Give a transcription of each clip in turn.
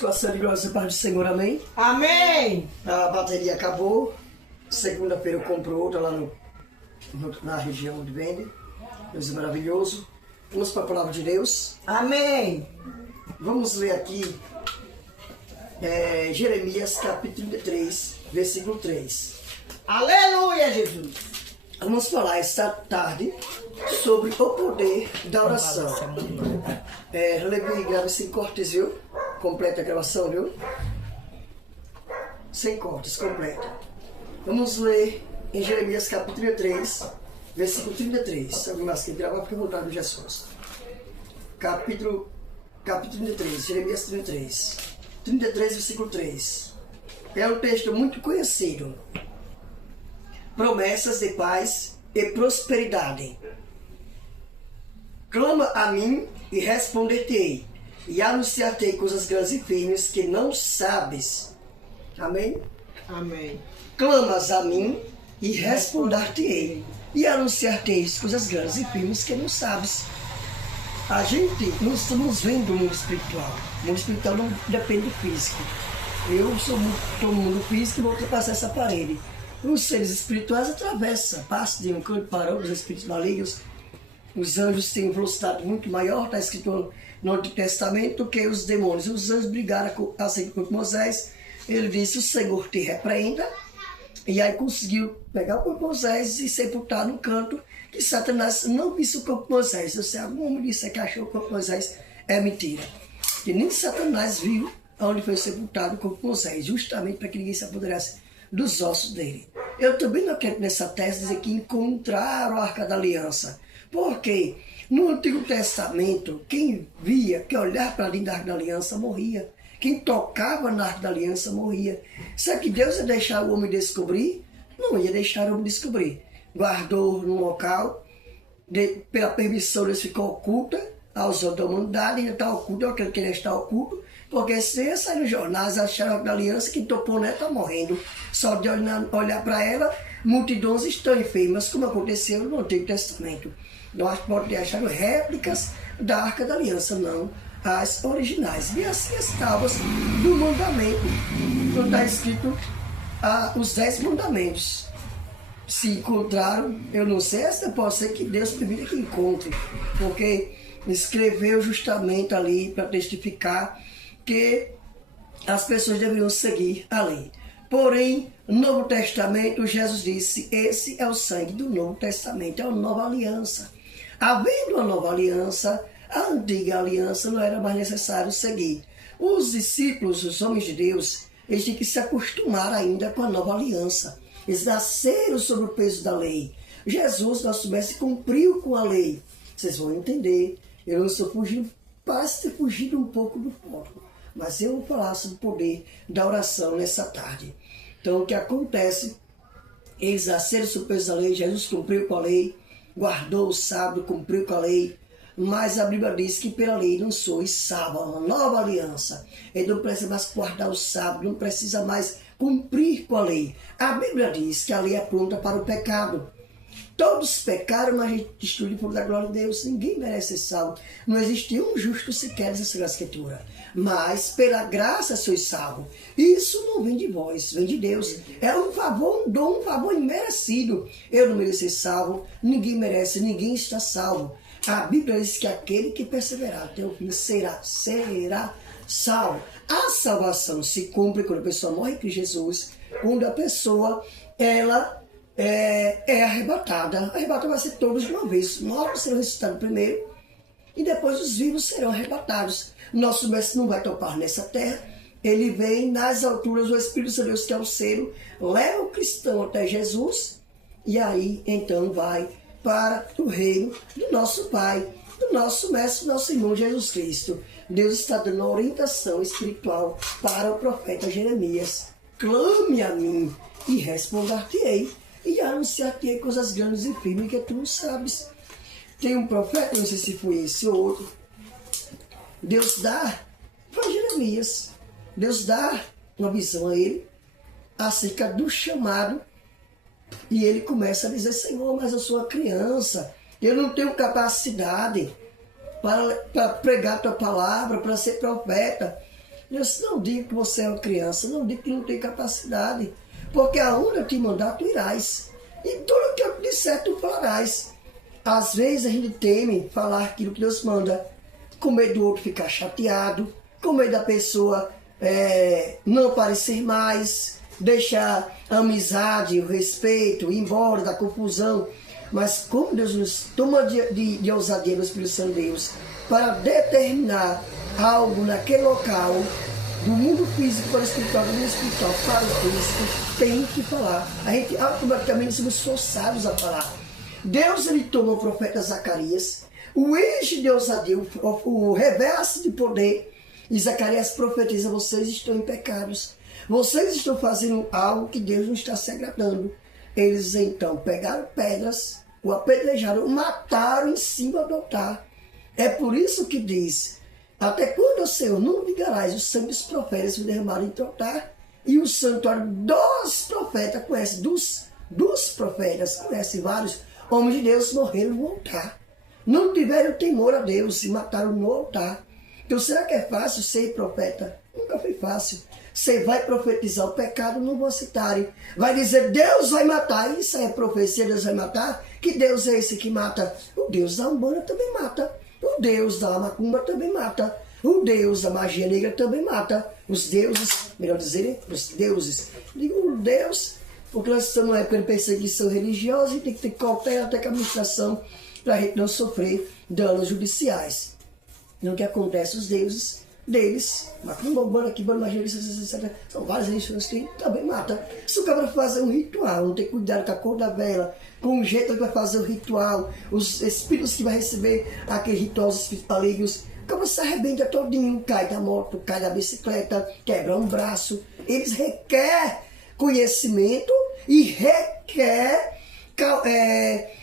Com a sã e glória paz do Senhor, amém? Amém! A bateria acabou. Segunda-feira eu compro outra lá na região onde vende. Deus é maravilhoso. Vamos para a palavra de Deus. Amém! Vamos ler aqui Jeremias capítulo 33, versículo 3. Aleluia, Jesus! Vamos falar esta tarde sobre o poder da oração. Relevei e grave sem cortes, viu? Completa a gravação, viu? Sem cortes, completa. Vamos ler em Jeremias capítulo 3, versículo 33. Alguém mais quer gravar porque eu vou dar de Jesus. Capítulo 33, Jeremias 33. 33, versículo 3. É um texto muito conhecido. Promessas de paz e prosperidade. Clama a mim e responder-te-ei, e anunciar-te coisas grandes e firmes que não sabes. Amém? Amém. Clamas a mim e responder-te-ei, e anunciar-te coisas grandes e firmes que não sabes. A gente, nós estamos vendo o mundo espiritual. O mundo espiritual não depende do físico. Eu estou no mundo físico e vou ultrapassar essa parede. Os seres espirituais atravessam, passam de um canto para outro, os espíritos malignos. Os anjos têm velocidade muito maior, está escrito no Antigo Testamento, que os demônios. Os anjos brigaram assim com Moisés. Ele disse: o Senhor te repreenda. E aí conseguiu pegar o corpo de Moisés e sepultar no canto, que Satanás não visse o corpo de Moisés. Se algum homem disser que achou o corpo de Moisés, é mentira. Que nem Satanás viu onde foi sepultado o corpo de Moisés, justamente para que ninguém se apoderasse dos ossos dele. Eu também não quero nessa tese dizer que encontraram a Arca da Aliança. Porque no Antigo Testamento, quem via, que olhava para dentro da Arca da Aliança, morria. Quem tocava na Arca da Aliança morria. Será que Deus ia deixar o homem descobrir? Não ia deixar o homem descobrir. Guardou num local, pela permissão deles ficou oculta aos olhos da humanidade, ainda está oculto, eu quero que ele está oculto, porque se ia sair nos jornais, acharam a Arca da Aliança, quem topou nela está morrendo. Só de olhar para ela, multidões estão enfermas, como aconteceu no Antigo Testamento. Nós podemos achar réplicas da Arca da Aliança, não as originais. E assim as tábuas do mandamento, quando está escrito os 10 mandamentos. Se encontraram, eu não sei, pode ser que Deus permita que encontre, porque escreveu justamente ali para testificar que as pessoas deveriam seguir a lei. Porém, no Novo Testamento, Jesus disse: esse é o sangue do Novo Testamento, é a nova aliança. Havendo a nova aliança, a antiga aliança não era mais necessário seguir. Os discípulos, os homens de Deus, eles tinham que se acostumar ainda com a nova aliança. Eles nasceram sob o peso da lei. Jesus, nosso mestre, cumpriu com a lei. Vocês vão entender. Eu não estou fugindo, parece ter fugido um pouco do foco, mas eu vou falar sobre o poder da oração nessa tarde. Então, o que acontece? Eles nasceram sob o peso da lei, Jesus cumpriu com a lei, guardou o sábado, cumpriu com a lei, mas a Bíblia diz que pela lei não sois salvos, uma nova aliança. Ele não precisa mais guardar o sábado, não precisa mais cumprir com a lei. A Bíblia diz que a lei é pronta para o pecado. Todos pecaram, mas destruíram por da glória de Deus. Ninguém merece ser salvo. Não existe um justo sequer nessa Escritura. Mas pela graça sois salvos. Isso não vem de vós, vem de Deus. É um favor, um dom, um favor imerecido. Eu não mereço ser salvo, ninguém merece, ninguém está salvo. A Bíblia diz que aquele que perseverar até o fim será salvo. A salvação se cumpre quando a pessoa morre em Cristo Jesus, quando a pessoa ela é arrebatada. Arrebatada vai ser todos de uma vez. Os mortos serão ressuscitados primeiro e depois os vivos serão arrebatados. Nosso mestre não vai topar nessa terra. Ele vem nas alturas do Espírito de Deus, que é o selo, leva o cristão até Jesus e aí então vai para o reino do nosso Pai, do nosso Mestre, do nosso irmão Jesus Cristo. Deus está dando uma orientação espiritual para o profeta Jeremias. Clame a mim e responder-te-ei, e anunciar-te-ei coisas grandes e firmes que tu não sabes. Tem um profeta, não sei se foi esse ou outro, Deus dá para Jeremias. Deus dá uma visão a ele acerca do chamado. E ele começa a dizer: Senhor, mas eu sou uma criança, eu não tenho capacidade para pregar a tua palavra, para ser profeta. Deus não diga que você é uma criança, não diga que não tem capacidade, porque aonde eu te mandar, tu irás. E tudo que eu te disser, tu falarás. Às vezes a gente teme falar aquilo que Deus manda, com medo do outro ficar chateado, com medo da pessoa não aparecer mais, deixar a amizade, o respeito, ir embora da confusão. Mas como Deus nos toma de ousadia no Espírito Santo de Deus para determinar algo naquele local, do mundo físico para o espiritual, do mundo espiritual para o físico, tem que falar. A gente automaticamente somos forçados a falar. Deus, ele toma o profeta Zacarias, o eixo de ousadia, o reverso de poder, e Zacarias profetiza: vocês estão em pecados, vocês estão fazendo algo que Deus não está se agradando. Eles então pegaram pedras, o apedrejaram, o mataram em cima do altar. É por isso que diz: até quando, Senhor, não ligarás o sangue dos profetas que derramaram em teu altar? E o santuário dos profetas conhece, dos profetas conhece vários homens de Deus morreram no altar. Não tiveram temor a Deus, se mataram no altar. Então será que é fácil ser profeta? Nunca foi fácil. Você vai profetizar o pecado, não vou citar. Vai dizer, Deus vai matar. Isso é profecia, Deus vai matar? Que Deus é esse que mata? O Deus da Umbanda também mata. O Deus da Macumba também mata. O Deus da magia negra também mata. Os deuses, melhor dizer, os deuses. Digo o Deus, porque nós estamos numa época de perseguição religiosa e tem que ter cautela até com a administração para a gente não sofrer danos judiciais. Então o que acontece? Os deuses deles, Macumba, Umbanda, Quimbanda, magia, etc. São várias religiões que também mata. Se o cara fazer um ritual, não tem cuidado com a cor da vela, com o jeito que vai fazer o ritual, os espíritos que vai receber aqueles rituais, os espíritos malignos, o cara se arrebenta todinho, cai da moto, cai da bicicleta, quebra um braço. Eles requerem conhecimento e requer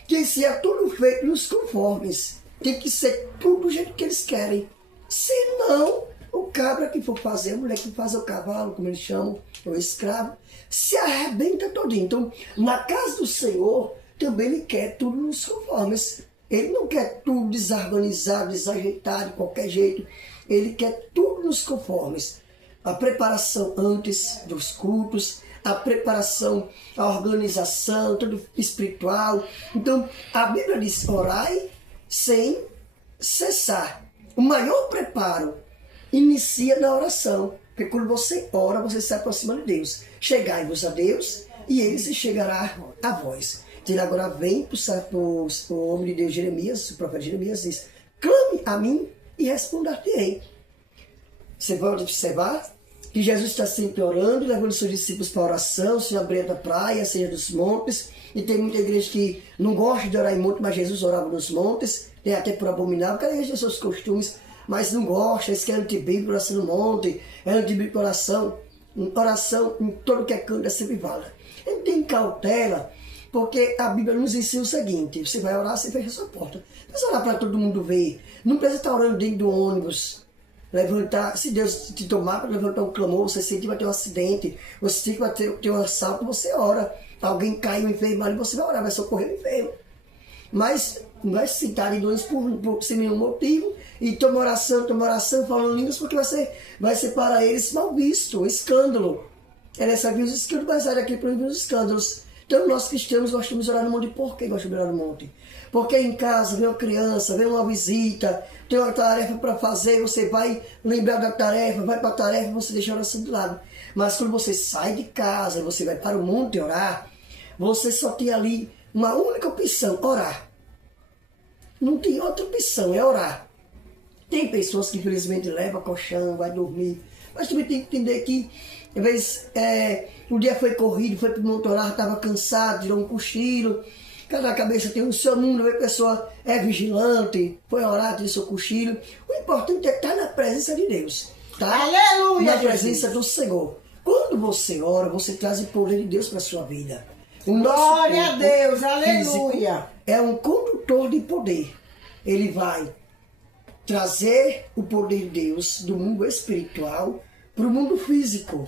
que seja tudo feito nos conformes. Tem que ser tudo do jeito que eles querem. Senão, o cabra que for fazer, a mulher que faz o cavalo, como eles chamam, o escravo, se arrebenta todinho. Então, na casa do Senhor, também ele quer tudo nos conformes. Ele não quer tudo desorganizado, desajeitado, de qualquer jeito. Ele quer tudo nos conformes. A preparação antes dos cultos, a preparação, a organização, tudo espiritual. Então, a Bíblia diz, orai sem cessar. O maior preparo inicia na oração. Porque quando você ora, você se aproxima de Deus. Chegai-vos a Deus e ele se chegará a vós. Ele agora vem para o homem de Deus, Jeremias, o profeta Jeremias diz, clame a mim e responder-te-ei. Você pode observar que Jesus está sempre orando, levando seus discípulos para a oração, seja a beira da praia, seja dos montes. E tem muita igreja que não gosta de orar em monte, mas Jesus orava nos montes, tem até por abominável, cada igreja tem seus costumes, mas não gosta, eles querem antibíblico, oração no monte, é antibíblico oração em todo que é canto é sempre válida. A gente tem cautela, porque a Bíblia nos ensina o seguinte, você vai orar, você fecha a sua porta. Não precisa orar para todo mundo ver, não precisa estar orando dentro do ônibus, levantar, se Deus te tomar para levantar um clamor, você sente que vai ter um acidente, você sente que vai ter um assalto, você ora. Alguém caiu enfermo ali, você vai orar, vai socorrer o enfermo. Mas não vai se sentar em dois sem nenhum motivo e toma oração, falando línguas, porque vai ser para eles mal visto, escândalo. É nessa via os escândalos, mas sai daqui para os escândalos. Então nós cristãos gostamos de orar no monte. Por que gostamos de orar no monte? Porque em casa vem uma criança, vem uma visita, tem uma tarefa para fazer, você vai lembrar da tarefa, vai para a tarefa, você deixa a oração de lado. Mas quando você sai de casa, você vai para o monte orar, você só tem ali uma única opção, orar. Não tem outra opção, é orar. Tem pessoas que infelizmente levam colchão, vai dormir, mas também tem que entender que às vezes o dia foi corrido, foi para o monte orar, estava cansado, tirou um cochilo. Cada cabeça tem um seu mundo, a pessoa é vigilante, foi orar, tem seu cochilo. O importante é estar na presença de Deus, tá? Aleluia! Na presença do Senhor. Quando você ora, você traz o poder de Deus para a sua vida. O nosso Glória a Deus, físico aleluia! É um condutor de poder. Ele vai trazer o poder de Deus do mundo espiritual para o mundo físico.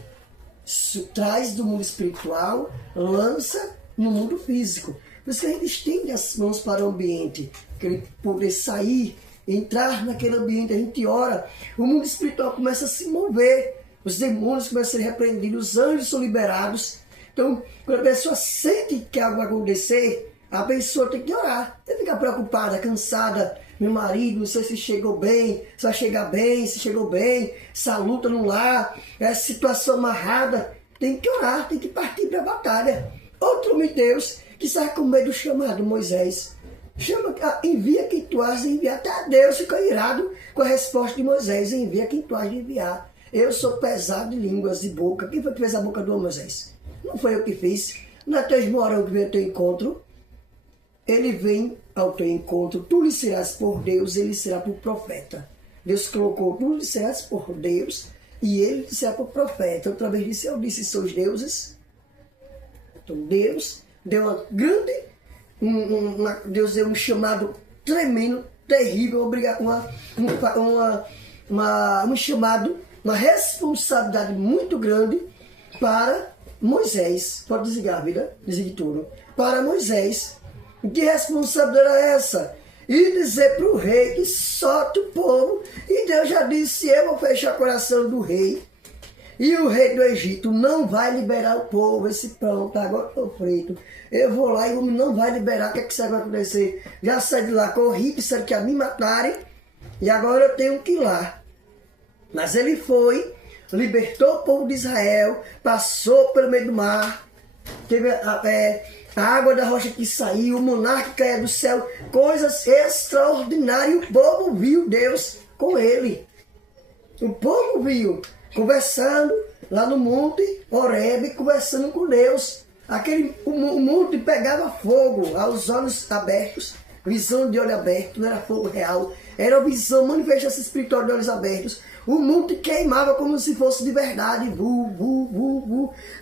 Traz do mundo espiritual, lança no mundo físico. Por isso que a gente estende as mãos para o ambiente, para ele poder sair, entrar naquele ambiente, a gente ora, o mundo espiritual começa a se mover. os demônios começam a ser repreendidos, os anjos são liberados. Então, quando a pessoa sente que algo vai acontecer, a pessoa tem que orar. Tem que ficar preocupada, cansada. Meu marido, não sei se chegou bem, se vai chegar bem, se chegou bem, essa luta no lar, essa situação amarrada. Tem que orar, tem que partir para a batalha. Outro homem de Deus que sai com medo do chamado Moisés. Envia quem tu has de enviar. Até Deus ficou irado com a resposta de Moisés. Envia quem tu has de enviar. Eu sou pesado de línguas, de boca. Quem foi que fez a boca do homem, Moisés? Não foi eu que fiz. Não é teu esmorão que veio ao teu encontro. Ele vem ao teu encontro. Tu lhe serás por Deus, ele será por profeta. Deus colocou, tu lhe serás por Deus e ele será por profeta. Outra vez disse, eu disse, sois deuses. Então Deus deu uma grande... Deus deu um chamado tremendo, terrível, um chamado, uma responsabilidade muito grande para Moisés. Pode desligar a vida, desligue tudo. Para Moisés, que responsabilidade era essa? E dizer para o rei que solte o povo. E Deus já disse, eu vou fechar o coração do rei. E o rei do Egito não vai liberar o povo. Esse pronto, agora estou preto. Eu vou lá e o homem não vai liberar. O que é que isso vai acontecer? Já saí de lá, corri, disseram que ia me matarem. E agora eu tenho que ir lá. Mas ele foi, libertou o povo de Israel, passou pelo meio do mar. Teve a água da rocha que saiu, o monarca que caía do céu. Coisas extraordinárias. O povo viu Deus com ele. O povo viu. Conversando lá no monte Horebe, conversando com Deus. O monte pegava fogo aos olhos abertos, visão de olho aberto, não era fogo real, era visão, manifestação espiritual de olhos abertos. O monte queimava como se fosse de verdade.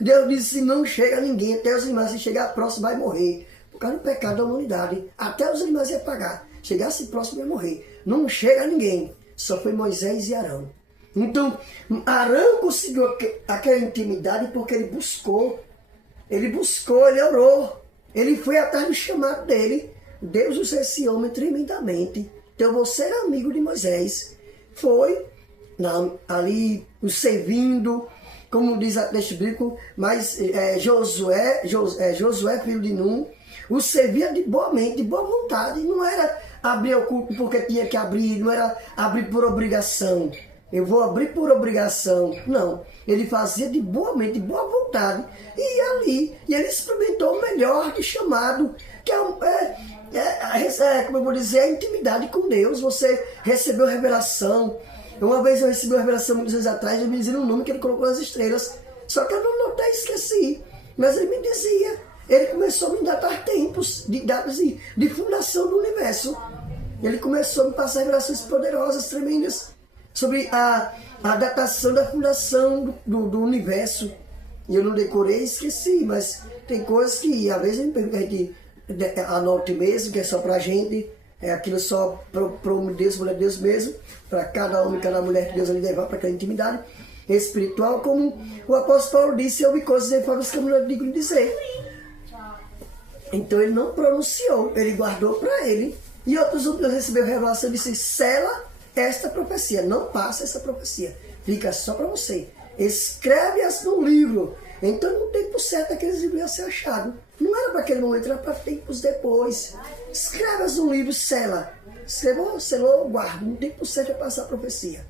Deus disse, não chega ninguém, até os animais, se chegar próximo vai morrer. Por causa do pecado da humanidade, até os animais iam pagar. Chegasse próximo ia morrer. Não chega ninguém, só foi Moisés e Arão. Então, Arão conseguiu aquela intimidade porque ele buscou, ele orou, ele foi atrás do chamado dele. Deus usou esse homem tremendamente. Então, vou ser amigo de Moisés. Foi ali o servindo, como diz a texto bíblico, mas Josué, filho de Nun, o servia de boa mente, de boa vontade. Não era abrir o culto porque tinha que abrir, não era abrir por obrigação. Eu vou abrir por obrigação. Não. Ele fazia de boa mente, de boa vontade. E ali, ele experimentou o melhor de chamado, que como eu vou dizer, a intimidade com Deus. Você recebeu revelação. Uma vez eu recebi uma revelação muitos anos atrás, ele me dizia um nome que ele colocou nas estrelas. Só que eu não notei, esqueci. Mas ele me dizia. Ele começou a me datar tempos de datas de fundação do universo. Ele começou a me passar revelações poderosas, tremendas, sobre a datação da fundação do universo. E eu não decorei e esqueci, mas tem coisas que às vezes a gente anote mesmo, que é só pra gente, é aquilo só para o homem de Deus, mulher de Deus mesmo, para cada homem, cada mulher que Deus vai levar para aquela intimidade espiritual, como o apóstolo Paulo disse, eu vi coisas em formas que eu não digo dizer. Então ele não pronunciou, ele guardou para ele. E outros homens receberam revelação e disse, sela esta profecia, não passa essa profecia, fica só para você. Escreve-as num livro. Então, no tempo certo, aqueles livros iam ser achados. Não era para aquele momento, era para tempos depois. Escreve-as num livro, sela. Escreveu, selou, guarda. No tempo certo é passar a profecia.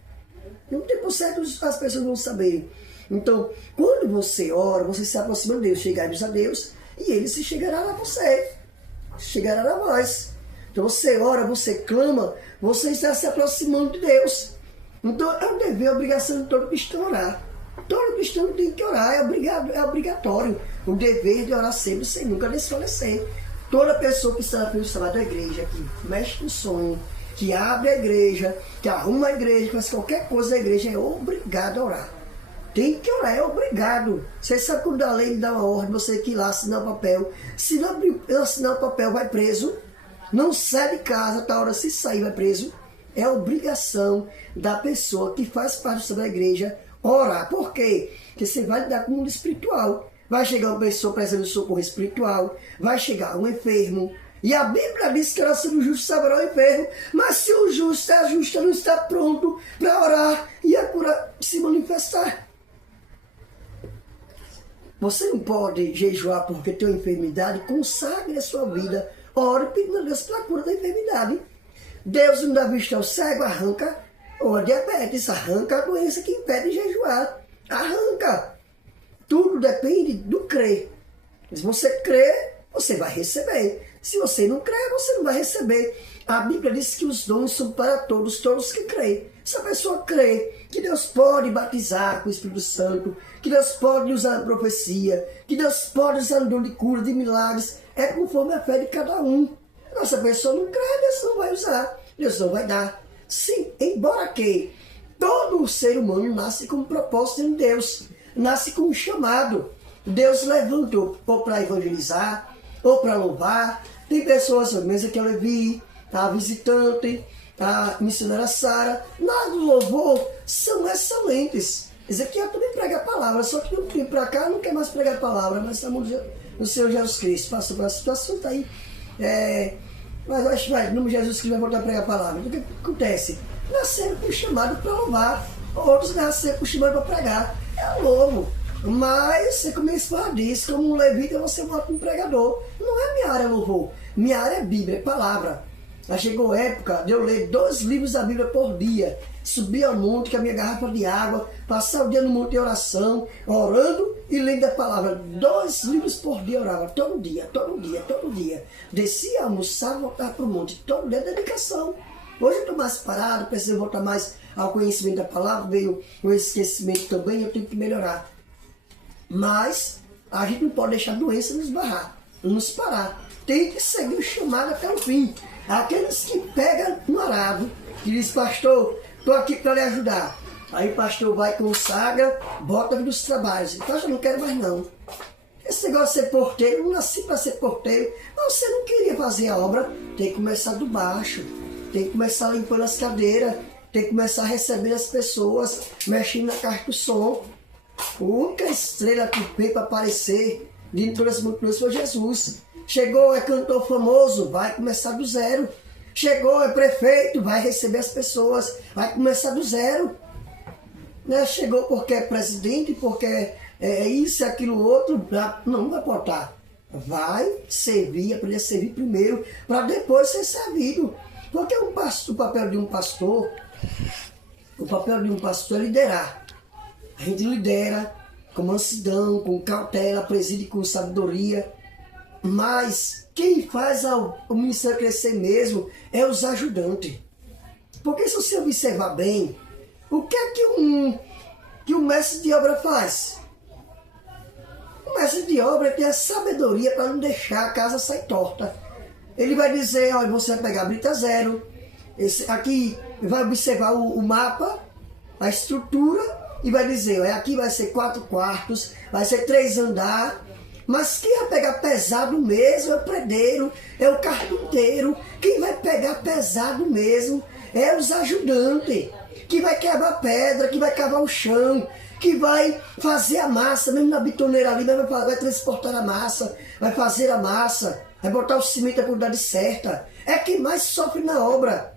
No tempo certo as pessoas vão saberem. Então, quando você ora, você se aproxima de Deus, chegai-vos a Deus, e Ele se chegará a você. Chegará a vós. Então você ora, você clama, você está se aproximando de Deus. Então é um dever, é obrigação de todo cristão orar. Todo cristão tem que orar, é obrigatório. O dever de orar sempre, sem nunca desfalecer. Toda pessoa que está na frente do trabalho da igreja, que mexe no sonho, que abre a igreja, que arruma a igreja, que faz qualquer coisa da igreja, é obrigado a orar. Tem que orar, é obrigado. Você sabe quando a lei dá uma ordem, você tem que ir lá assinar o papel. Se não assinar o papel, vai preso. Não sai de casa, tá hora se sair, vai preso. É obrigação da pessoa que faz parte do trabalho da igreja orar. Por quê? Porque você vai lidar com o mundo espiritual. Vai chegar uma pessoa precisando de socorro espiritual, vai chegar um enfermo. E a Bíblia diz que a oração do justo salvará o enfermo. Mas se o justo, a justa não está pronto para orar e a cura se manifestar. Você não pode jejuar porque tem uma enfermidade. Consagre a sua vida. Ore pedindo a Deus pela cura da enfermidade. Deus não dá vista ao cego, arranca a diabetes, arranca a doença que impede de jejuar. Arranca. Tudo depende do crer. Se você crer, você vai receber. Se você não crer, você não vai receber. A Bíblia diz que os dons são para todos que creem. Se a pessoa crê que Deus pode batizar com o Espírito Santo, que Deus pode usar a profecia, que Deus pode usar o dom de cura, de milagres, é conforme a fé de cada um. Se a pessoa não crê, Deus não vai usar, Deus não vai dar. Sim, embora que todo ser humano nasce com um propósito em Deus, nasce com um chamado. Deus levantou ou para evangelizar, ou para louvar. Tem pessoas, mesmo que eu vi, a visitante, a missionária Sara, nada do louvor, são excelentes. Ezequiel também prega a palavra, só que não tem para cá, não quer mais pregar a palavra, mas estamos no Senhor Jesus Cristo, passou por essa situação, está aí. Mas eu acho que no nome de Jesus Cristo vai voltar a pregar a palavra. O que acontece? Nasceram com chamado para louvar, outros nasceram com chamado para pregar. É louvo. Mas você começa a falar disso, como um levita você volta um pregador. Não é minha área louvor, minha área é Bíblia, é palavra. Já chegou a época de eu ler 2 livros da Bíblia por dia, subir ao monte com a minha garrafa de água, passar o dia no monte em oração, orando e lendo a palavra. 2 livros por dia eu orava, todo dia. Descia, almoçava, voltava para o monte, todo dia dedicação. Hoje eu estou mais parado, preciso voltar mais ao conhecimento da palavra, veio o esquecimento também, eu tenho que melhorar. Mas a gente não pode deixar a doença nos barrar, nos parar. Tem que seguir o chamado até o fim. Aqueles que pegam no arado, que diz, pastor, estou aqui para lhe ajudar. Aí o pastor vai, consagra, bota nos trabalhos. Pastor, eu não quero mais não. Esse negócio de ser porteiro, eu não nasci para ser porteiro. Mas você não queria fazer a obra, tem que começar do baixo. Tem que começar limpando as cadeiras. Tem que começar a receber as pessoas, mexendo na caixa do som. A única estrela que veio para aparecer de todas as multidões foi Jesus. Chegou, é cantor famoso, vai começar do zero. Chegou, é prefeito, vai receber as pessoas, vai começar do zero. Né? Chegou porque é presidente, porque é isso, é aquilo, outro, não vai botar. Vai servir, aprender a servir primeiro, para depois ser servido. Porque o papel de um pastor é liderar. A gente lidera com mansidão, com cautela, preside com sabedoria. Mas quem faz o ministério crescer mesmo é os ajudantes. Porque se você observar bem, o que é que o mestre de obra faz? O mestre de obra tem a sabedoria para não deixar a casa sair torta. Ele vai dizer, olha, você vai pegar a brita zero, aqui vai observar o mapa, a estrutura, e vai dizer, olha, aqui vai ser 4 quartos, vai ser 3 andares. Mas quem vai pegar pesado mesmo é o predeiro, é o carpinteiro. Quem vai pegar pesado mesmo é os ajudantes. Que vai quebrar pedra, que vai cavar o chão, que vai fazer a massa, mesmo na bitoneira ali, vai transportar a massa, vai fazer a massa, vai botar o cimento na quantidade certa. É quem mais sofre na obra.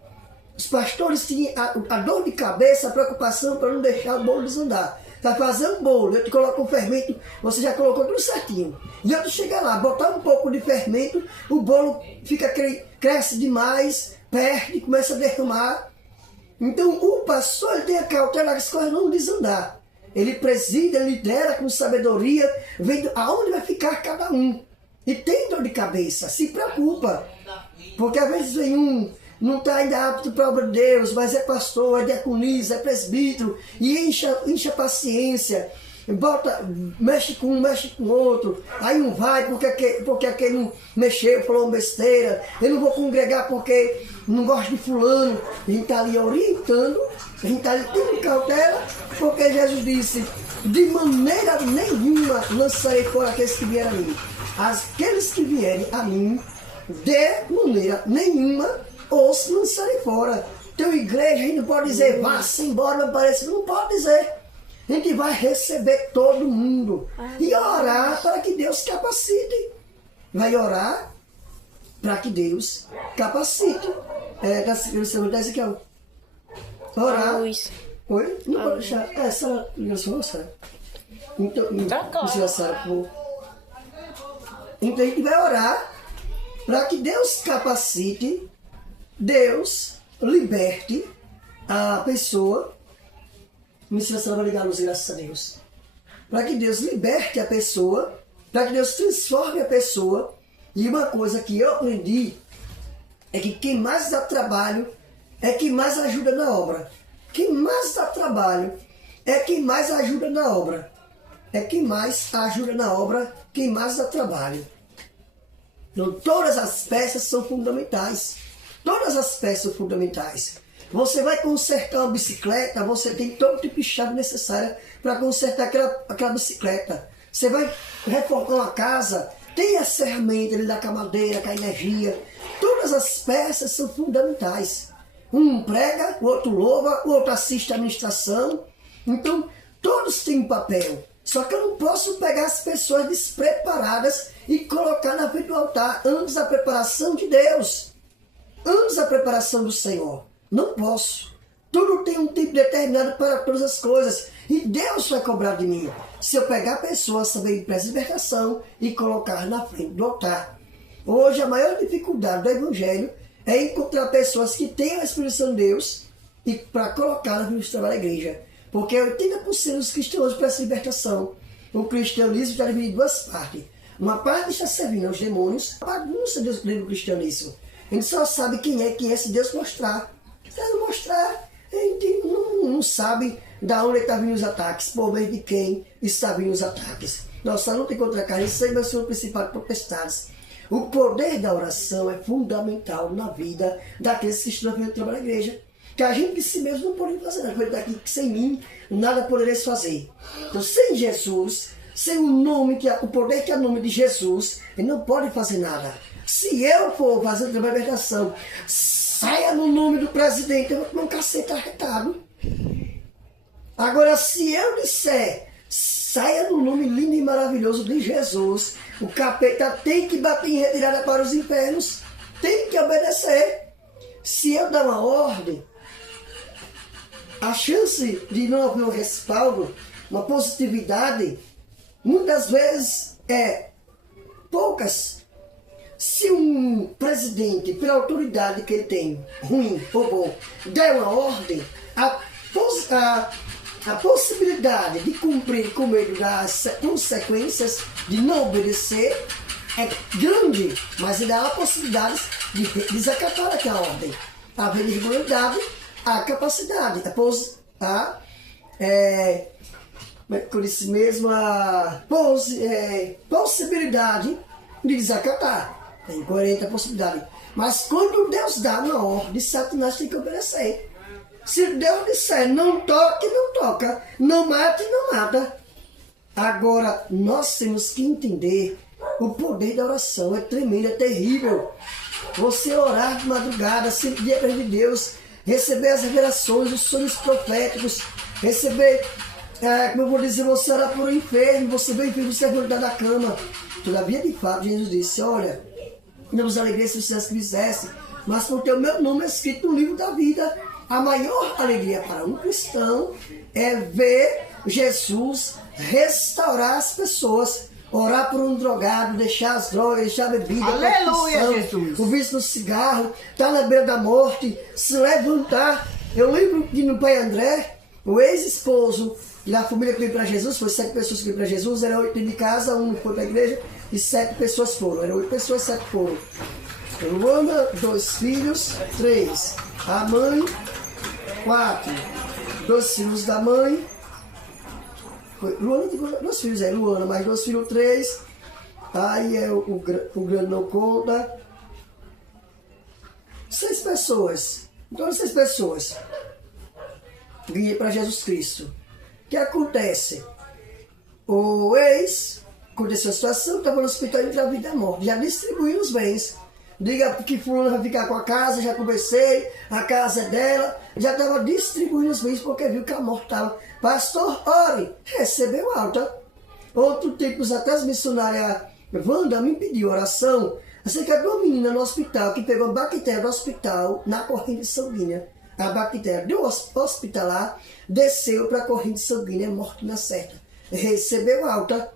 Os pastores tinham a dor de cabeça, a preocupação para não deixar o bolo desandar. Vai fazer um bolo, eu te coloco um fermento, você já colocou tudo certinho. E eu chega lá, botar um pouco de fermento, o bolo cresce demais, perde, começa a derramar. Então o pastor ele tem a cautela que as coisas não desandar. Ele preside, ele lidera com sabedoria, vendo aonde vai ficar cada um. E tem dor de cabeça, se preocupa. Porque às vezes vem não está ainda apto para a obra de Deus, mas é pastor, é diaconisa, é presbítero, e enche a paciência, mexe com um, mexe com outro, aí não vai porque aquele não mexeu, falou uma besteira, eu não vou congregar porque não gosto de fulano. A gente está ali orientando, a gente está ali tendo cautela, porque Jesus disse, de maneira nenhuma lançarei fora aqueles que vierem a mim. Aqueles que vierem a mim, de maneira nenhuma, ou se lançarem fora. Então, igreja, a gente não pode dizer, vá-se embora, não parece, não pode dizer. A gente vai receber todo mundo e orar para que Deus capacite. Vai orar para que Deus capacite. Da segunda Ezequiel. Orar. Oi? Não pode deixar. Essa ligação, sabe? Então, precisa Sara, então a gente vai orar para que Deus capacite, Deus liberte a pessoa. Me ensina a vai ligar a luz, graças a Deus. Para que Deus liberte a pessoa, para que Deus transforme a pessoa. E uma coisa que eu aprendi é que quem mais dá trabalho é quem mais ajuda na obra. Quem mais dá trabalho é quem mais ajuda na obra. É quem mais ajuda na obra, quem mais dá trabalho. Então, todas as peças são fundamentais. Todas as peças são fundamentais. Você vai consertar uma bicicleta, você tem todo tipo de chave necessária para consertar aquela bicicleta. Você vai reformar uma casa, tem as ferramentas ali com a madeira, com a energia. Todas as peças são fundamentais. Um prega, o outro louva, o outro assiste a administração. Então, todos têm um papel. Só que eu não posso pegar as pessoas despreparadas e colocar na frente do altar antes da preparação de Deus. Antes da preparação do Senhor. Não posso. Tudo tem um tempo determinado para todas as coisas. E Deus vai cobrar de mim. Se eu pegar pessoas também de libertação e colocar na frente do altar. Hoje a maior dificuldade do Evangelho é encontrar pessoas que tenham a Espírito Santo de Deus e para colocar na frente do trabalho da igreja. Porque 80% dos cristãos para essa libertação. O cristianismo está dividido em duas partes. Uma parte está servindo aos demônios. A bagunça dentro do cristianismo. A gente só sabe quem é se Deus mostrar. Se Deus não mostrar, a gente não sabe da onde está vindo os ataques, por meio de quem está vindo os ataques. Nossa luta contra a carne sempre vai ser o principal de potestades. O poder da oração é fundamental na vida daqueles que estão no trabalho da igreja. Que a gente de si mesmo não pode fazer nada. Daqui que sem mim nada podereis fazer. Então, sem Jesus, sem o nome, o poder que é o nome de Jesus, ele não pode fazer nada. Se eu for fazer uma libertação, saia no nome do presidente, eu vou tomar um cacete arretado. Agora, se eu disser, saia no nome lindo e maravilhoso de Jesus, o capeta tem que bater em retirada para os infernos, tem que obedecer. Se eu dar uma ordem, a chance de não haver um respaldo, uma positividade, muitas vezes é poucas. Se um presidente, pela autoridade que ele tem, ruim ou bom, der uma ordem, a possibilidade de cumprir com medo das consequências de não obedecer é grande, mas ele dá a possibilidade de desacatar aquela ordem. Havendo irregularidade, a capacidade, a possibilidade de desacatar. Tem 40 possibilidades. Mas quando Deus dá uma ordem, Satanás tem que obedecer. Se Deus disser não toque, não toca. Não mate, não mata. Agora, nós temos que entender o poder da oração. É tremendo, é terrível. Você orar de madrugada, sempre dia de Deus, receber as revelações, os sonhos proféticos, receber, como eu vou dizer, você orar por um enfermo, você vê o enfermo, você vai da cama. Todavia, de fato, Jesus disse, olha, não nos alegria se vocês quisessem, mas porque o meu nome é escrito no livro da vida. A maior alegria para um cristão é ver Jesus restaurar as pessoas, orar por um drogado, deixar as drogas, deixar a bebida, aleluia, Jesus. O vício no cigarro, estar na beira da morte, se levantar. Eu lembro que no Pai André, o ex-esposo da família que veio para Jesus, foi 7 pessoas que veio para Jesus, eram 8 de casa, 1 foi para a igreja e 7 pessoas foram. Eram 8 pessoas, 7 foram. Luana, 2 filhos, 3. A mãe, 4. 2 filhos da mãe. Luana tem 2 filhos, Luana, mais 2 filhos, 3. Aí o grande não conta. 6 pessoas. Então, 6 pessoas. Vinha para Jesus Cristo. O que acontece? O ex, aconteceu a situação, estava no hospital entre a vida e a morte. Já distribuiu os bens. Diga que fulano vai ficar com a casa, já conversei, a casa é dela. Já estava distribuindo os bens porque viu que a morte estava. Pastor, ore, recebeu alta. Outro tempo atrás, a missionária Wanda me pediu oração acerca de uma menina no hospital que pegou a bactéria do hospital na corrente sanguínea. A bactéria do hospitalar desceu para a corrente sanguínea, morte na certa. recebeu alta.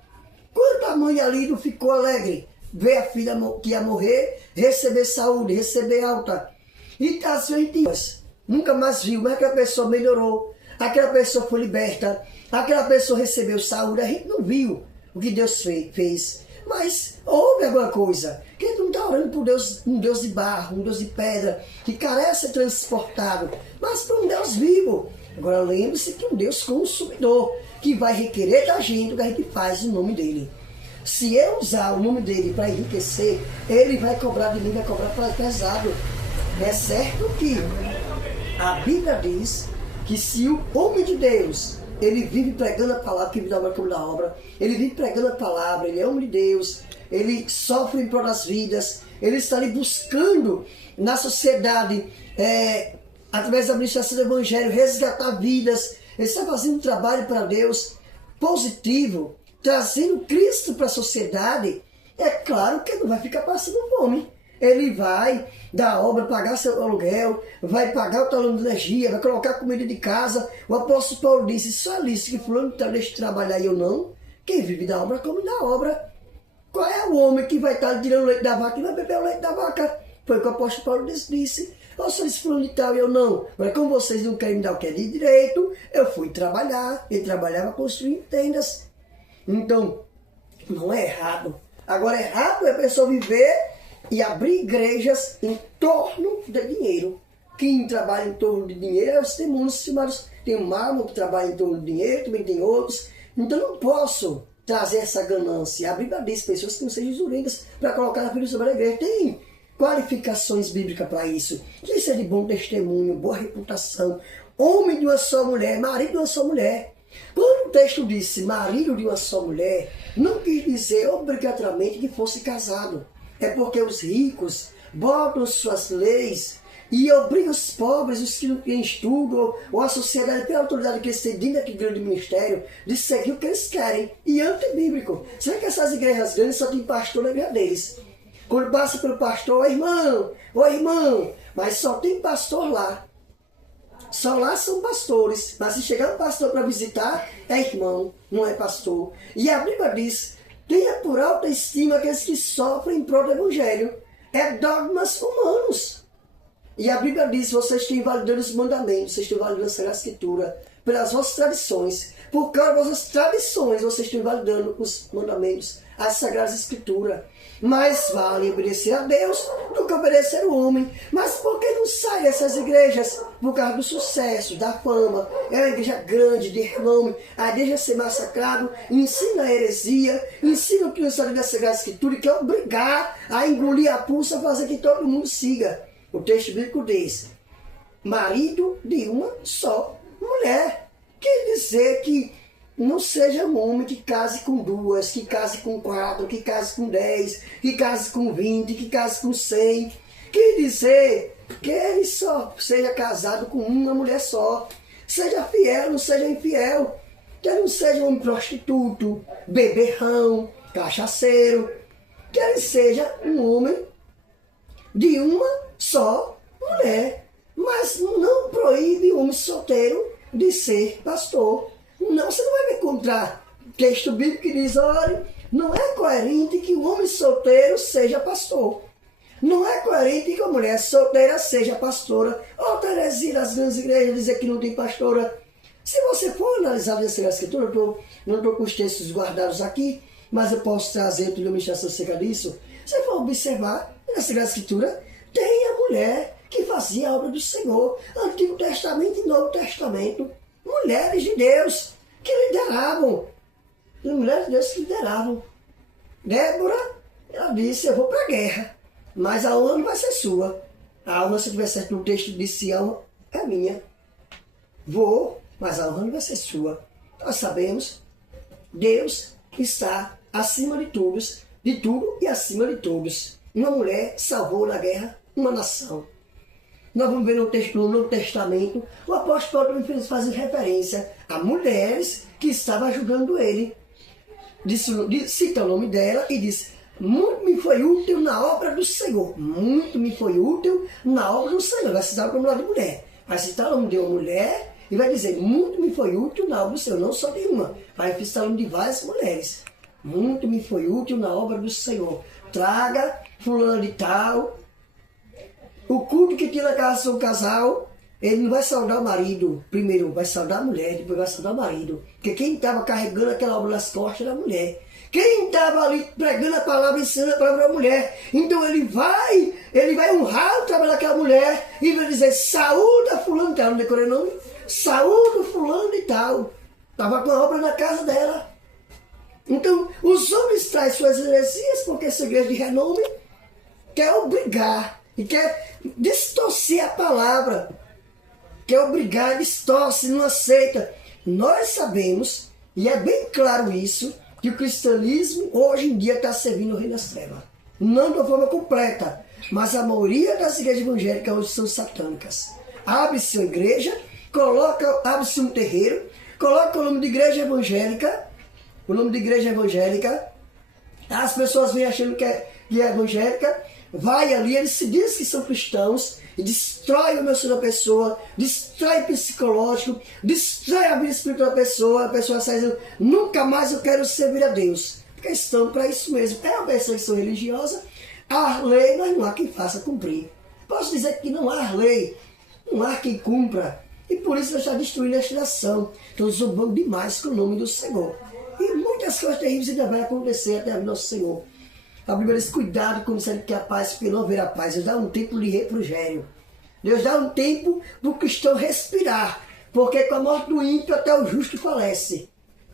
Quando a mãe ali não ficou alegre, ver a filha que ia morrer, receber saúde, receber alta. E às vezes nunca mais viu, mas aquela pessoa melhorou, aquela pessoa foi liberta, aquela pessoa recebeu saúde, a gente não viu o que Deus fez. Mas houve alguma coisa, que a gente não está orando por Deus, um Deus de barro, um Deus de pedra, que carece ser transportado, mas para um Deus vivo. Agora lembre-se que um Deus consumidor, que vai requerer da gente o que a gente faz em nome dele. Se eu usar o nome dele para enriquecer, ele vai cobrar de mim, vai cobrar pesado. É certo que a Bíblia diz que se o homem de Deus, ele vive pregando a palavra, que vive da obra como da obra, ele vive pregando a palavra, ele é homem de Deus, ele sofre em prol das vidas, ele está ali buscando na sociedade, através da administração do Evangelho, resgatar vidas, ele está fazendo um trabalho para Deus positivo, trazendo Cristo para a sociedade. É claro que ele não vai ficar passando fome. Ele vai dar obra, pagar seu aluguel, vai pagar o talão de energia, vai colocar comida de casa. O apóstolo Paulo disse, só disse que fulano deixa de trabalhar e eu não. Quem vive da obra, come da obra. Qual é o homem que vai estar tirando o leite da vaca e vai beber o leite da vaca? Foi o que o apóstolo Paulo disse. Ou só disse fulano de tal e eu não. Mas como vocês não querem me dar o que é de direito, eu fui trabalhar. Ele trabalhava construindo tendas. Então, não é errado. Agora, errado é a pessoa viver e abrir igrejas em torno de dinheiro. Quem trabalha em torno de dinheiro é os demônios. Tem o Mármore que trabalha em torno de dinheiro, também tem outros. Então não posso trazer essa ganância. A Bíblia diz, pessoas que não sejam jurídicas para colocar na vida sobre a igreja. Tem qualificações bíblicas para isso. Isso é de bom testemunho, boa reputação. Homem de uma só mulher, marido de uma só mulher. Quando o texto disse marido de uma só mulher, não quis dizer obrigatoriamente que fosse casado. É porque os ricos botam suas leis e obrigam os pobres, os que não têm estudo, ou a sociedade, pela autoridade que eles têm dentro daquele grande ministério, de seguir o que eles querem. E antibíblico. Será que essas igrejas grandes só tem pastor na igreja deles? Quando passa pelo pastor, ô irmão, mas só tem pastor lá. Só lá são pastores, mas se chegar um pastor para visitar, é irmão, não é pastor. E a Bíblia diz, tenha por alta estima aqueles que sofrem em prol do Evangelho. É dogmas humanos. E a Bíblia diz, vocês estão invalidando os mandamentos, vocês estão invalidando a Sagrada Escritura, pelas vossas tradições. Por causa das vossas tradições, vocês estão invalidando os mandamentos, a Sagrada Escritura. Mais vale obedecer a Deus do que obedecer ao homem. Mas por que não sai dessas igrejas? Por causa do sucesso, da fama. É uma igreja grande, de renome. A igreja ser massacrada, ensina a heresia, ensina o que não sabe da Sagrada Escritura e quer obrigar a engolir a pulsa, fazer que todo mundo siga. O texto bíblico diz, marido de uma só mulher. Quer dizer que não seja um homem que case com duas, que case com 4, que case com 10, que case com 20, que case com 100. Quer dizer que ele só seja casado com uma mulher só. Seja fiel, não seja infiel. Que ele não seja um homem prostituto, beberrão, cachaceiro. Que ele seja um homem de uma só mulher. Mas não proíbe o homem solteiro de ser pastor. Não, você não vai me encontrar texto bíblico que diz, olha, não é coerente que o homem solteiro seja pastor. Não é coerente que a mulher solteira seja pastora. Ó, Terezinha das grandes igrejas dizer que não tem pastora. Se você for analisar a Sagrada Escritura, não estou com os textos guardados aqui, mas eu posso trazer tudo a ministração acerca disso. Você for observar, na Sagrada Escritura, tem a mulher que fazia a obra do Senhor. Antigo Testamento e Novo Testamento. Mulheres de Deus que lideravam. Mulheres de Deus que lideravam. Débora, ela disse, eu vou para a guerra, mas a honra não vai ser sua. A honra, se tiver certo no texto de Sião, é minha. Vou, mas a honra não vai ser sua. Nós sabemos, Deus está acima de tudo e acima de todos. Uma mulher salvou na guerra uma nação. Nós vamos ver no Novo Testamento, o apóstolo Paulo também faz referência a mulheres que estavam ajudando ele. Cita o nome dela e diz, muito me foi útil na obra do Senhor. Muito me foi útil na obra do Senhor. Vai citar o nome de mulher. Vai citar o nome de uma mulher E vai dizer, muito me foi útil na obra do Senhor, não só de uma, mas fiz falando de várias mulheres. Muito me foi útil na obra do Senhor. Traga fulano de tal. O culto que tinha na casa do casal, ele não vai saudar o marido. Primeiro vai saudar a mulher, depois vai saudar o marido. Porque quem estava carregando aquela obra nas costas era a mulher. Quem estava ali pregando a palavra, ensinando a palavra era a mulher. Então ele vai honrar o trabalho daquela mulher e vai dizer, saúda fulano de tal, não decorei o nome? Saúda fulano de tal. Estava com a obra na casa dela. Então, os homens trazem suas heresias, porque essa igreja de renome quer obrigar e quer distorcer a palavra. Quer obrigar, distorce, não aceita. Nós sabemos, e é bem claro isso, que o cristianismo hoje em dia está servindo o reino das trevas. Não de uma forma completa, mas a maioria das igrejas evangélicas hoje são satânicas. Abre-se uma igreja, abre-se um terreiro, coloca o nome de igreja evangélica, as pessoas vêm achando que é evangélica, vai ali, eles se dizem que são cristãos, e destrói o emocional da pessoa, destrói o psicológico, destrói a vida espiritual da pessoa, a pessoa sai dizendo, nunca mais eu quero servir a Deus. Porque estão para isso mesmo. É uma perseguição religiosa, há lei, mas não há quem faça cumprir. Posso dizer que não há lei, não há quem cumpra. E por isso nós estamos destruindo esta nação. Estão zombando demais com o nome do Senhor. E muitas coisas terríveis ainda vai acontecer até o nosso Senhor. A Bíblia diz, cuidado quando você quer a paz, porque não haverá paz. Deus dá um tempo de refrigério. Deus dá um tempo para o cristão respirar. Porque com a morte do ímpio até o justo falece.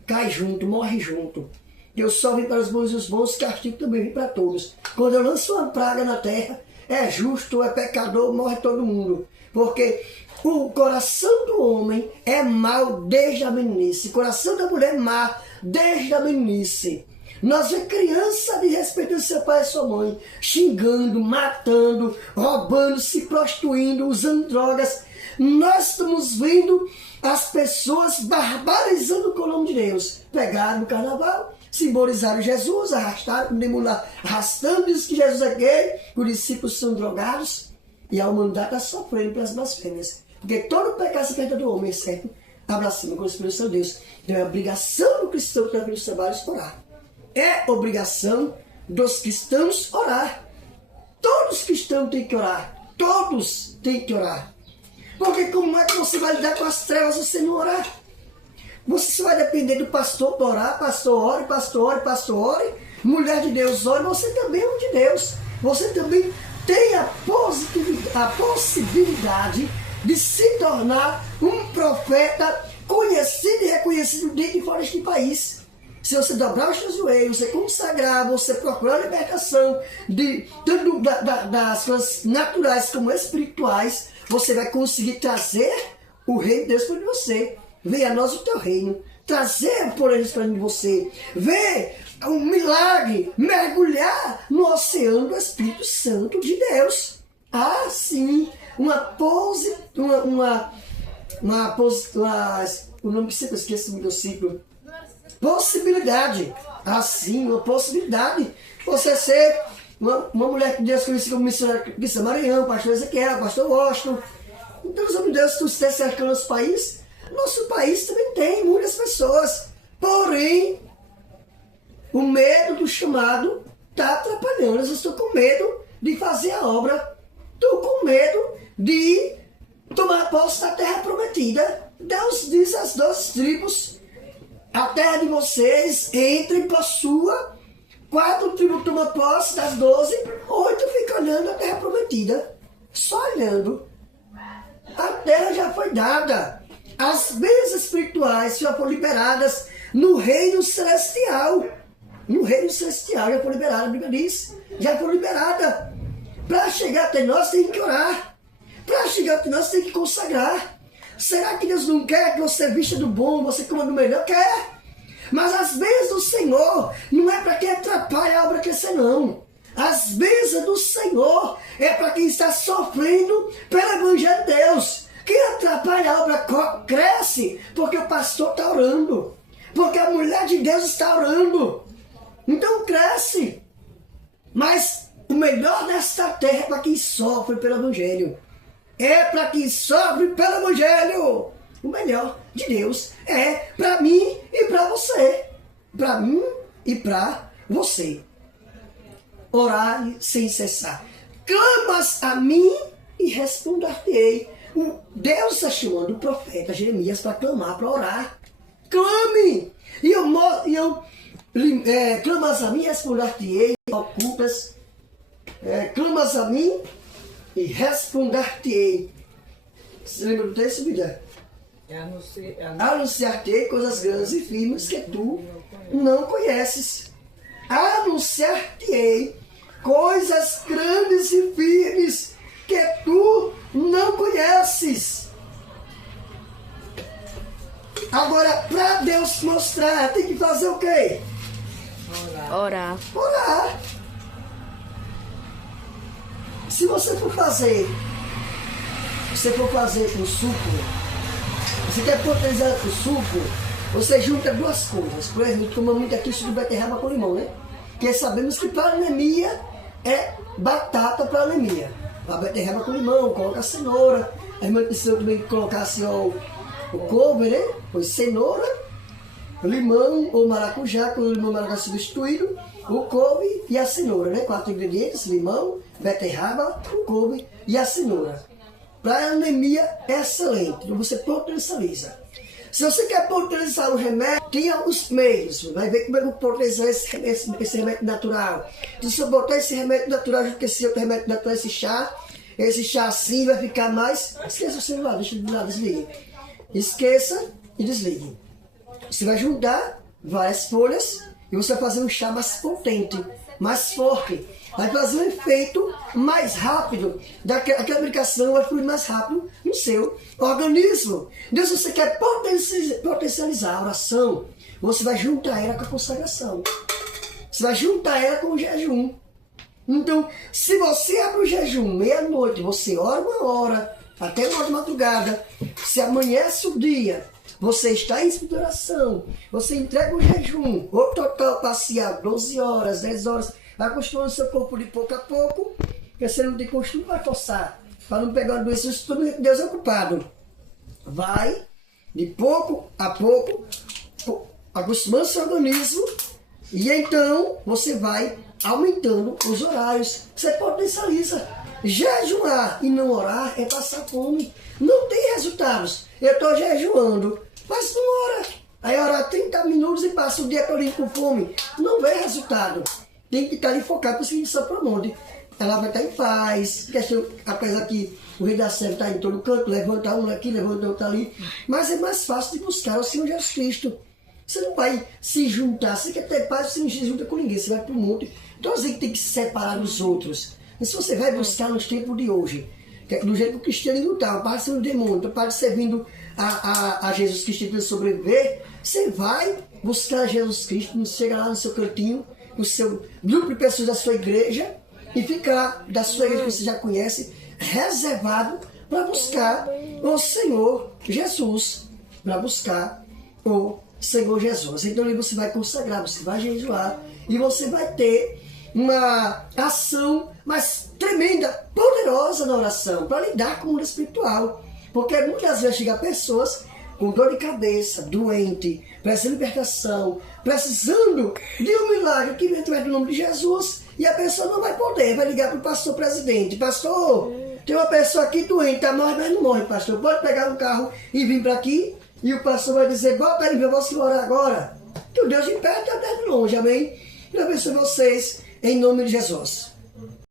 Cai junto, morre junto. Deus só vem para os bons e os bons, castigo também vem para todos. Quando eu lanço uma praga na terra, é justo, é pecador, morre todo mundo. Porque o coração do homem é mau desde a meninice. O coração da mulher é mau desde a meninice. Nós vemos criança desrespeitando seu pai e sua mãe, xingando, matando, roubando, se prostituindo, usando drogas. Nós estamos vendo as pessoas barbarizando com o nome de Deus. Pegaram no carnaval, simbolizaram Jesus, arrastaram, arrastando, diz que Jesus é gay, os discípulos são drogados e a humanidade está sofrendo pelas blasfêmias. Porque todo pecado se perde do homem, exceto a blasfêmia com o Espírito Santo de Deus. Então é a obrigação do cristão que está nos trabalhos orar. É obrigação dos cristãos orar. Todos os cristãos têm que orar. Todos têm que orar. Porque como é que você vai lidar com as trevas se você não orar? Você só vai depender do pastor para orar. Pastor ore, pastor ore, pastor ore. Mulher de Deus ore. Você também é um de Deus. Você também tem a possibilidade de se tornar um profeta conhecido e reconhecido dentro e fora deste país. Se você dobrar os seus joelhos, você consagrar, você procurar a libertação tanto das coisas naturais como espirituais, você vai conseguir trazer o reino de Deus para você. Venha a nós o teu reino. Trazer o poder para você. Ver um milagre, mergulhar no oceano do Espírito Santo de Deus. Ah, sim, o nome que sempre esqueço do meu ciclo. Possibilidade. Assim, uma possibilidade. Você ser uma mulher que Deus conhece como missionária cristã Maranhão, pastor Ezequiel, pastor Washington. Então, os homens de Deus, se você está cercando nosso país também tem muitas pessoas. Porém, o medo do chamado está atrapalhando. Eu estou com medo de fazer a obra. Estou com medo de tomar posse da terra prometida. Deus diz às 12 tribos, a terra de vocês, entre e possua. 4 tribos tomam posse das 12, 8 ficam olhando a terra prometida. Só olhando. A terra já foi dada. As bênçãos espirituais já foram liberadas no reino celestial. No reino celestial já foram liberadas, a Bíblia diz. Já foram liberadas. Para chegar até nós tem que orar. Para chegar até nós tem que consagrar. Será que Deus não quer que você vista do bom, você coma do melhor? Quer. Mas as bênçãos do Senhor não é para quem atrapalha a obra crescer, não. As bênçãos do Senhor é para quem está sofrendo pelo Evangelho de Deus. Quem atrapalha a obra cresce porque o pastor está orando. Porque a mulher de Deus está orando. Então cresce. Mas o melhor desta terra é para quem sofre pelo Evangelho. É para quem sofre pelo Evangelho. O melhor de Deus é para mim e para você. Para mim e para você. Orai sem cessar. Clamas a mim e responder-te-ei. Deus está chamando o profeta Jeremias para clamar, para orar. Clame! Clamas a mim e responder-te-ei. Ocultas. Clamas a mim e responder-te-ei. Você lembra do texto, vida? Anunciar-te coisas grandes e firmes que tu não conheces. Anunciar-te coisas grandes e firmes que tu não conheces. Agora, para Deus mostrar, tem que fazer o quê? Orar. Orar. Se você for fazer um suco, você quer potencializar o suco, você junta duas coisas. Por exemplo, toma muito aqui suco de beterraba com limão, né? Porque sabemos que para anemia é batata para anemia. A beterraba com limão, coloca a cenoura. A irmã precisa também colocar assim, ó, o couve, né? Pois cenoura, limão ou maracujá, quando o limão e maracujá substituído, o couve e a cenoura, né? 4 ingredientes: limão, beterraba, o couve e a cenoura. Para anemia é excelente, então você potencializa. Se você quer potencializar o remédio, tem os meios. Vai ver como é que eu vou potencializar esse remédio natural. Então, se eu botar esse remédio natural junto com esse outro remédio natural, esse chá assim vai ficar mais... Esqueça o celular, deixa de lado, desligue. Esqueça e desligue. Você vai juntar várias folhas e você vai fazer um chá mais potente, mais forte. Vai fazer um efeito mais rápido. Aquela medicação vai fluir mais rápido no seu organismo. Então, se você quer potencializar a oração, você vai juntar ela com a consagração. Você vai juntar ela com o jejum. Então, se você abre o jejum meia-noite, você ora 1 hora, até 1 hora de madrugada, se amanhece o dia, você está em exploração, você entrega o jejum, o total parcial, 12 horas, 10 horas, vai acostumando o seu corpo de pouco a pouco, porque você não tem costume, vai forçar, para não pegar uma doença, Deus é ocupado. Vai, de pouco a pouco, acostumando o seu organismo, e então você vai aumentando os horários. Você potencializa. Jejuar e não orar é passar fome. Não tem resultados. Eu estou jejuando, mas não ora. Aí orar 30 minutos e passa o dia todo com fome. Não vê resultado. Tem que estar ali focado para o seguinte São Promonde. Ela vai estar em paz. Apesar que o rei da serva está em todo canto, levanta um aqui, levanta outro ali. Mas é mais fácil de buscar o Senhor Jesus Cristo. Você não vai se juntar. Você quer ter paz, você não se junta com ninguém. Você vai para o monte. Então você tem que se separar dos outros. Mas se você vai buscar nos tempos de hoje, do jeito que o cristianismo está, para ser um demônio, para servindo a Jesus Cristo para sobreviver, você vai buscar Jesus Cristo, chega lá no seu cantinho, com o seu grupo de pessoas da sua igreja, e ficar da sua igreja que você já conhece, reservado para buscar o Senhor Jesus, para buscar o Senhor Jesus. Então aí você vai consagrar, você vai jejuar, e você vai ter uma ação mais tremenda, poderosa na oração, para lidar com o mundo espiritual. Porque muitas vezes chegam pessoas com dor de cabeça, doente, precisando de libertação, precisando de um milagre que vem através do nome de Jesus, e a pessoa não vai poder, vai ligar para o pastor presidente: pastor, tem uma pessoa aqui doente, está morre, mas não morre, pastor, pode pegar um carro e vir para aqui? E o pastor vai dizer: bota ele, eu posso orar agora. Que o Deus de perto está de longe, amém? Eu abençoe vocês em nome de Jesus.